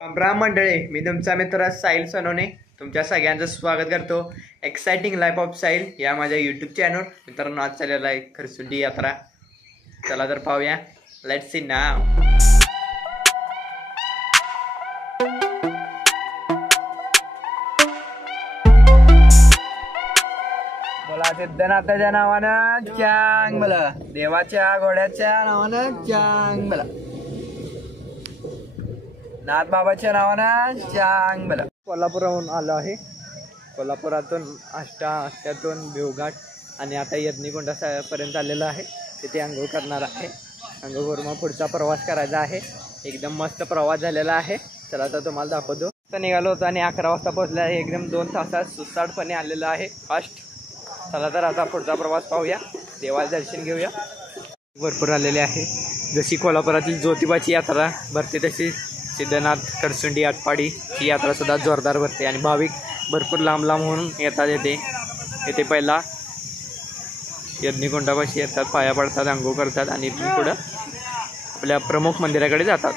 राम मंडळी, मी तुमचा मित्र साहिल सोनवणे तुमच्या सगळ्यांचं स्वागत करतो एक्साइटिंग लाईफ ऑफ साहिल या माझ्या यूट्यूब चॅनल. मित्रांनो, आज चाललेला आहे खरसुंडी यात्रा. चला तर पाहूया. लेट्स सी नाव. बोला सिद्धनाथाच्या नावानं चांग बोला, देवाच्या घोड्याच्या नावानं चांग बोला, नाथ बाबाच्या नावानं चांग बोला. कोल्हापुराहून आलो आहे. कोल्हापुरातून आष्ट्यातून भिवघाट आणि आता यज्ञकुंडापर्यंत आलेलो आहे. तिथे आंघोळ करणार आहे. आंघोळ करून मग पुढचा प्रवास करायचा आहे. एकदम मस्त प्रवास झालेला आहे. चला तर तुम्हाला दाखवतो. आता निघालो होतो आणि 11 वाजता पोहोचले आहे. एकदम 2 तासात सुसाटपणे आलेलं आहे फास्ट. चला तर आता पुढचा प्रवास पाहूया. देवाचं दर्शन घेऊया. भरपूर आलेले आहे. जशी कोल्हापुरातील ज्योतिबाची यात्रा भरते तशी सिद्धनाथ खरसुंडी आटपाडी ही यात्रा सुद्धा जोरदार भरते आणि भाविक भरपूर लांब लांबहून येतात. येथे पहिला यज्ञकुंडापाशी येतात, पाया पडतात, आंघोळ करतात आणि इथून पुढं आपल्या प्रमुख मंदिराकडे जातात.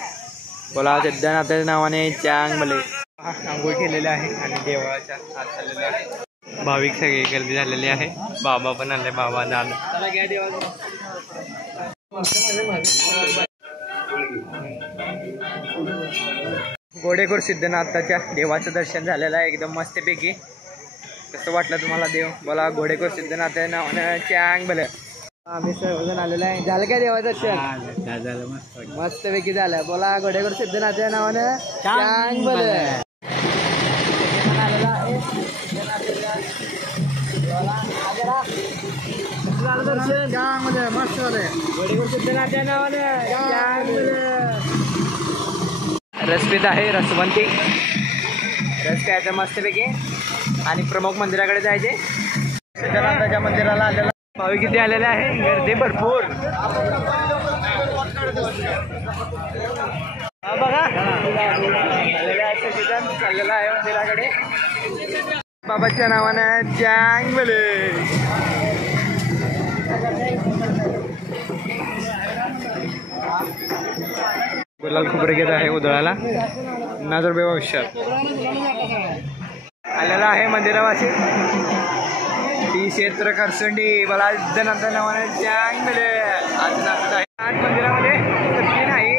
बोला सिद्धनाथाच्या नावाने चांग भले. आंघोळ केलेले आहे आणि देवळाच्या आत चाललेलं आहे. भाविक सगळे गर्दी झालेली आहे. बाबा पण आले. बाबा दादा घोडेखोर सिद्धनाथाच्या देवाचं दर्शन झालेलं आहे एकदम मस्तपैकी. कसं वाटलं तुम्हाला देव? बोला घोडेखोर सिद्धनाथाच्या नावानं चांग भले. आम्ही सर्वजण आलेलो आहे. झालं काय देवाचं दर्शन? मस्तपैकी झालं. बोला घोडेखोर सिद्धनाथाच्या नावानं चांग भले. मस्त घोडेखोर सिद्धनाथाच्या नावानं चांग भले. रसपीत आहे, रसवंती रस प्यायचं मस्तपैकी आणि प्रमुख मंदिराकडे जायचे. सिद्धनाथाच्या मंदिराला आलेला भाविक किती आलेले आहे. गर्दी भरपूर. बघा चाललेला आहे मंदिराकडे. बाबाच्या नावानं चांग भले. गुलाल खोबरे घेत आहे उधळाला. नाजरबे भविष्यात आलेला आहे मंदिरावासी. ती क्षेत्र खरसुंडी बोला सिद्धनाथ नावाने चांग भले. आज नाचत आहे. आज मंदिरामध्ये गर्दी नाही.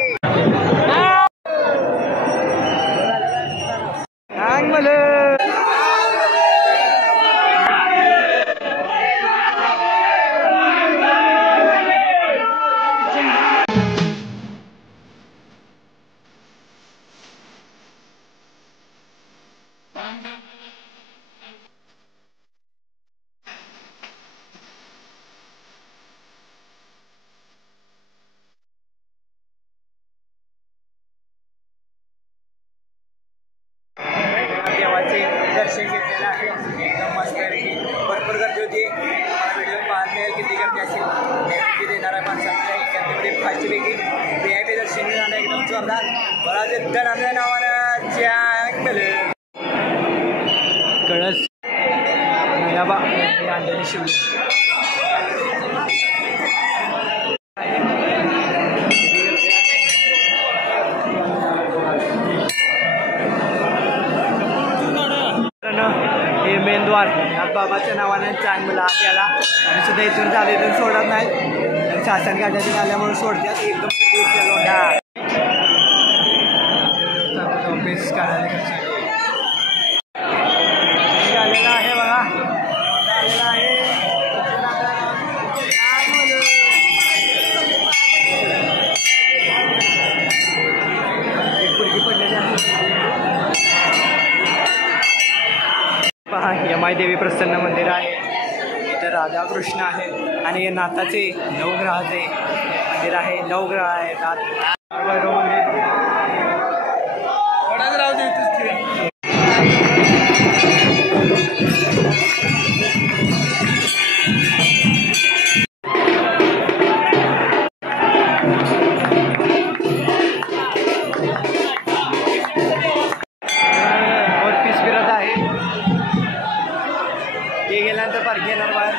चांग भले. देवाचे दर्शन घेतलेलं आहे. एकदम मस्त आहे. भरपूर गर्दी होती. व्हिडिओ पाहायला मिळेल किती गर्दी असेल. गर्दी देणाऱ्या माणसांच्या गर्दीमध्ये फाशीपैकी VIP दर्शन झालं एकदम जोरदार. बरा सिद्धनाथाच्या नावानं चांग भले. कळस नयाबा अंजनी शिवली. हे मेन द्वार नाथ बाबाच्या नावानं चांग भला त्याला आणि सुद्धा इथून झाले इथून सोडत नाही. शासन काढण्यात आल्यामुळे सोडतात. एकदम ऑफिस काढायला आलेला आहे. बघा आलेला आहे. यमाई देवी प्रसन्न मंदिर आहे. इथं राधाकृष्ण आहे आणि हे नाथाचे नवग्रहाचे मंदिर आहे. नवग्रह आहे नाथ मंदिर. ते गेल्यानंतर पार्क येणार बाहेर.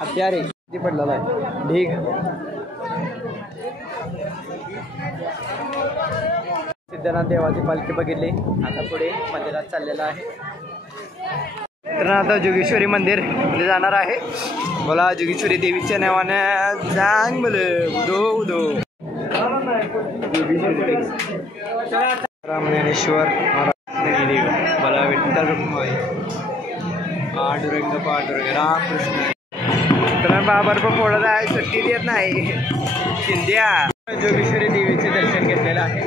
हत्यारे किती पडलेला आहे ढीग. सिद्धनाथ देवाची पालखी बघितली. आता पुढे मंदिरात चाललेला आहे. तर आता जोगेश्वरी मंदिर मध्ये जाणार आहे. बोला जोगेश्वरी देवीच्या नावाने जांग बल उदो उदो. रामज्ञानेश्वर महाराज बोला विठ्ठल रुक्माई पांडुरंग पांडुरंग रामकृष्ण. तर बाबर पण फोडत आहे सुट्टी देत नाही. शिंद्या जोगेश्वरी देवीचे दर्शन घेतलेलं आहे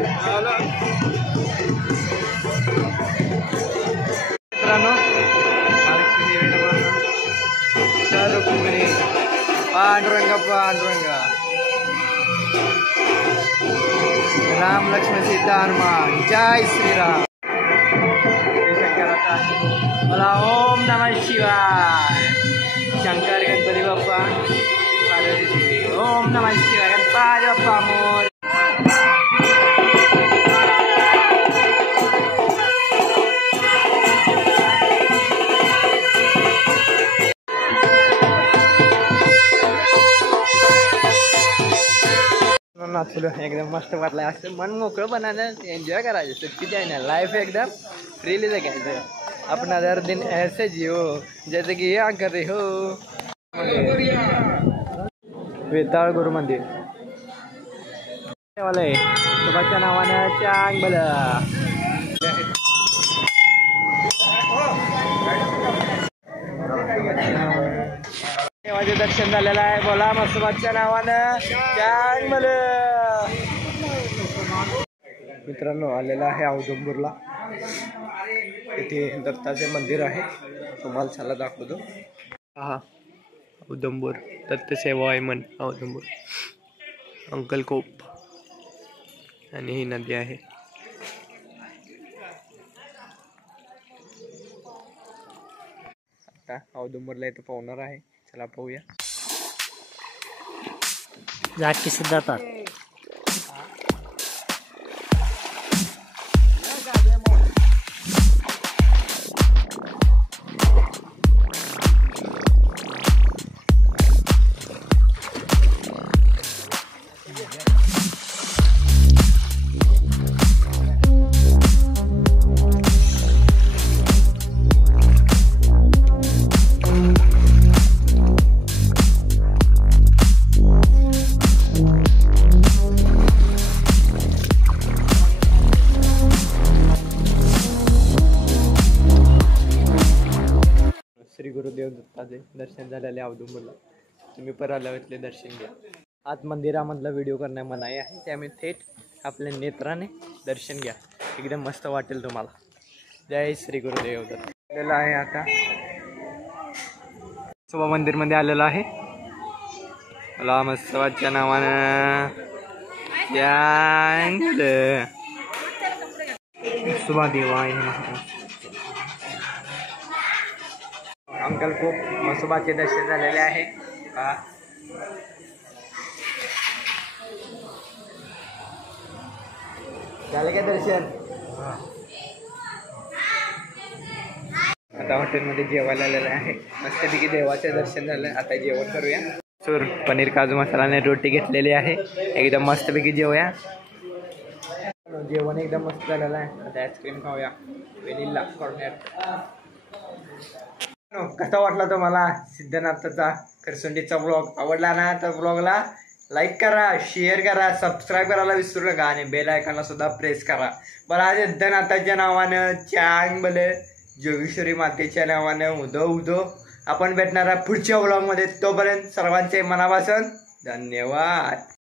मित्रांनो. महालक्ष्मी देवी रुक्मिणी पांडुरंग पांडुरंग राम लक्ष्मण सीता हनुमान जय श्रीराम. शंकराचा मला ओम नमः शिवाय. शंकर गणपती बाप्पा पार्वती देवी ओम नमः शिवाय. गणपती बाप्पा मोर. नाचलो एकदम मस्त वाटलं. असं मन मोकळं बनायला एन्जॉय करायचं. सुट्टी आहे ना लाईफ एकदम फ्रीली जगायचं. अपना हर दिन ऐसे जियो जैसे कि ये कर रहे हो. वेताळ गुरु मंदिर वाले सुभाषच्या नावानं चांग बल. देवाचे दर्शन झालेलं आहे. बोला मसुबाच्या नावानं चांग बल. मित्रांनो आलेला आहे औदुंबरला. इथे दत्ताचे मंदिर आहे. तुम्हाला चला दाखवतो. हा औदुंबर दत्त सेवा आयमन औदुंबर अंकलकोप आणि ही नदी आहे. आता औदुंबरला इथं पाहुणार आहे. चला पाहूया. जाकी सिद्धार्थ माझे दर्शन झालेले औदुंबरला. तुम्ही परळाला दर्शन घ्या. आत मंदिरामधला व्हिडिओ करण्या मनाई आहे, त्यामुळे थेट आपल्या नेत्राने दर्शन घ्या. एकदम मस्त वाटेल तुम्हाला. जय श्री गुरुदेव दत्त. आलेला आहे आता सुबा मंदिरमध्ये आलेला आहे. मला मस्तवाच्या नावानं सुबा देवा अंकल खूप मसोबाचे दर्शन झालेले आहे. झालं का दर्शन? आता हॉटेलमध्ये जेवायला आलेलं आहे. मस्तपैकी देवाचं दर्शन झालं. आता जेवण करूया. चूर पनीर काजू मसाला आणि रोटी घेतलेली आहे. एकदम मस्तपैकी जेवूया. जेवण एकदम मस्त झालेलं आहे. आता आईस्क्रीम खाऊया. Vanilla cornet. कसा वाटला तुम्हाला सिद्धनाथचा खरसुंडीचा ब्लॉग? आवडला ना तर ब्लॉगला लाईक करा, शेअर करा, सबस्क्राईब करायला विसरू नका आणि बेल आयकॉनला सुद्धा प्रेस करा. बरं आज सिद्धनाथाच्या नावानं चांग भले जोगेश्वरी मातेच्या नावानं उदो उदो. आपण भेटणारा पुढच्या ब्लॉगमध्ये. तोपर्यंत सर्वांचे मनापासून धन्यवाद.